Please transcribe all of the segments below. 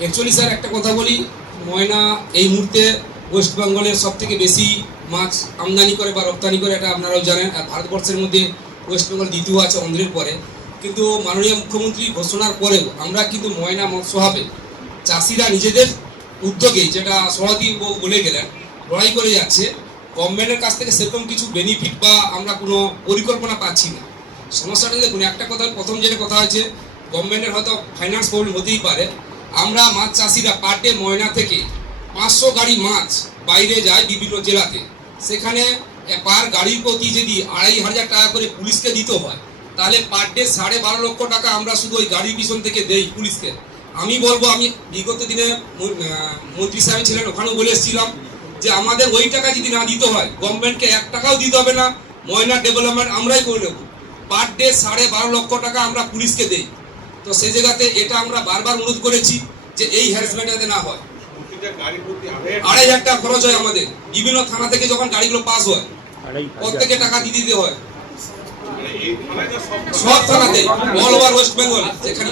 Actually sir একটা কথা বলি। ময়না এই মুহূর্তে ওয়েস্ট বেঙ্গলের সব থেকে বেশি মাছ আমদানি করে বা রপ্তানি করে, এটা আপনারাও জানেন। আর ভারতবর্ষের মধ্যে ওয়েস্ট বেঙ্গল দ্বিতীয় আছে অন্ধ্রের পরে। কিন্তু মাননীয় মুখ্যমন্ত্রী ঘোষণার পরেও আমরা কিন্তু ময়না মৎস্য হাবে চাষিরা নিজেদের উদ্যোগে, যেটা সভাপতি বলে গেলেন, লড়াই করে যাচ্ছে। গভর্নমেন্টের কাছ থেকে সেরকম কিছু বেনিফিট বা আমরা কোনো পরিকল্পনা পাচ্ছি না। সমস্যাটা দেখুন, একটা কথা, প্রথম যেটা কথা হচ্ছে গভর্নমেন্টের হয়তো ফাইন্যান্স প্রবলেম হতেই পারে। আমরা মাছ চাষিরা পার ডে ময়না থেকে পাঁচশো গাড়ি মাছ বাইরে যায় বিভিন্ন জেলাতে। সেখানে পার গাড়ির প্রতি যদি আড়াই হাজার টাকা করে পুলিশকে দিতে হয়, তাহলে পার ডে সাড়ে বারো লক্ষ টাকা আমরা শুধু ওই গাড়ির পিছন থেকে দেই পুলিশকে। আমি বলব, আমি বিগত দিনে মন্ত্রী সাহেব ছিলেন, ওখানেও বলে এসেছিলাম যে আমাদের ওই টাকা যদি না দিতে হয়, গভর্নমেন্টকে এক টাকাও দিতে হবে না, ময়না ডেভেলপমেন্ট আমরাই করে নেব। পার ডে সাড়ে বারো লক্ষ টাকা আমরা পুলিশকে দেই। তো সেই জায়গাতে এটা আমরা বারবার অনুরোধ করেছি যে এই হ্যারাসমেন্ট যাতে না হয়। আড়াই আড়াই হাজার টাকা খরচ হয় আমাদের। বিভিন্ন থানা থেকে যখন গাড়িগুলো পাস হয় প্রত্যেকে টাকা দিয়ে দিতে হয়। মানে সব থানাতে অল ওভার ওয়েস্ট বেঙ্গল যেখানে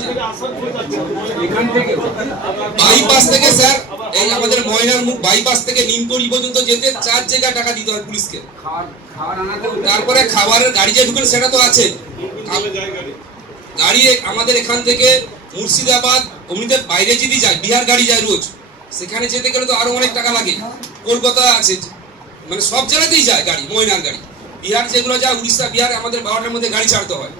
বাইপাস থেকে স্যার এই আমাদের ময়নার মুখ বাইপাস থেকে নিমতলি পর্যন্ত যেতে চার জায়গায় টাকা দিতে হয় পুলিশকে। তারপরে খাবারের গাড়ি যে ঢুকেন সেটা তো আছে। গাড়ি আমাদের এখান থেকে মুর্শিদাবাদ, অমনিতে বাইরে যদি যায়, বিহার গাড়ি যায় রোজ, সেখানে যেতে গেলে তো আরও অনেক টাকা লাগে। কলকাতা আছে মানে সব জেলাতেই যায় গাড়ি, ময়নার গাড়ি। বিহার যেগুলো যায়, উড়িষ্যা, বিহার, আমাদের বারোটার মধ্যে গাড়ি ছাড়তে হয়।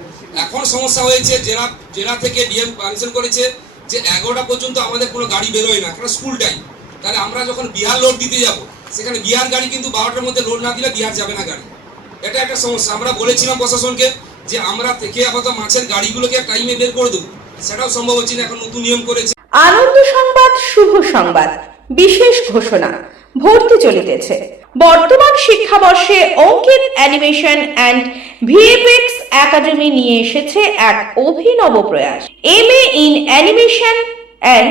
এখন সমস্যা হয়েছে, জেলা জেলা থেকে ডিএম পারমিশন করেছে যে এগারোটা পর্যন্ত আমাদের কোনো গাড়ি বেরোয় না, কারণ স্কুল টাইম। তাহলে আমরা যখন বিহার লোড দিতে যাব, সেখানে বিহার গাড়ি কিন্তু বারোটার মধ্যে লোড না দিলে বিহার যাবে না গাড়ি। এটা একটা সমস্যা, আমরা বলেছিলাম প্রশাসনকে যে আমরা থেকে আপাতত মাছের গাড়িগুলোকে টাইমে বের করে দেবো। সেটাও সম্ভব হচ্ছে না, এখন নতুন নিয়ম করেছে। আনন্দ সংবাদ, শুভ সংবাদ, বিশেষ ঘোষণা, ভর্তি চলিতেছে। বর্তমান শিক্ষাবর্ষে Ankit animation and VFX academy নিয়ে এসেছে এক অভিনব প্রয়াস। M A in animation and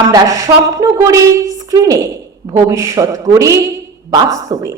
আমরা স্বপ্ন করি স্ক্রিনে ভবিষ্যৎ গড়ি বাস্তবে।